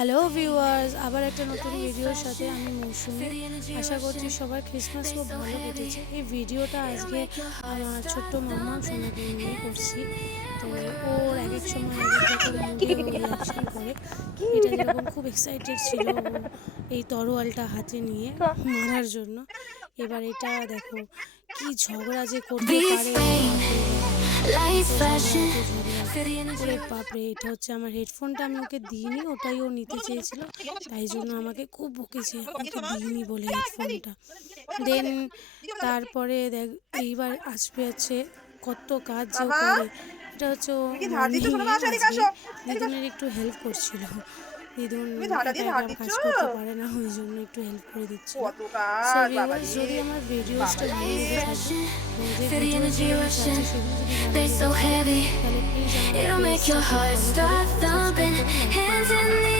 Hello viewers, আবার একটা নতুন ভিডিওর সাথে আমি মৌসুমি। আশা করছি সবার ক্রিসমাস খুব ভালো কেটেছে। এই ভিডিওটা আজকে আমার ছোট্ট মাম্মা সোনাকে নিয়ে করছি। তো ওর এক এক সময় এক এক রকম মুডে ও রিয়াকশান করে। এটা যেরকম খুব এক্সাইটেড ছিল ও এই তরোয়ালটা হাতে নিয়ে মারার জন্য। এবার এটা দেখো কি ঝগড়া যে করতে পারে, ওরে বাপরে। এটা হচ্ছে আমার হেডফোনটা, আমি ওকে দিইনি, ওটাই ও নিতে চেয়েছিল, তাই জন্য আমাকে খুব বকেছে আমাকে দিইনি বলে হেডফোনটা। দেন তারপরে দেখ এইবার আসবে হচ্ছে কত কাজ যে করে। এটা হচ্ছে ও মর্নিংয়ে আজকে দিদুনের একটু হেল্প করছিল। দিদুন একা একা কাজ করতে পারে না, ওই জন্য একটু হেল্প করে দিচ্ছিল। সো ভিউয়ার্স, যদি আমার ভিডিওসটা ভালো লেগে থাকে এবং যে ভিডিওসগুলো আমি ছাড়ছি সেগুলো যদি ভালো লেগে থাকে তাহলে প্লিজ আমার পেজটা ফলো করে সাবস্ক্রাইব করে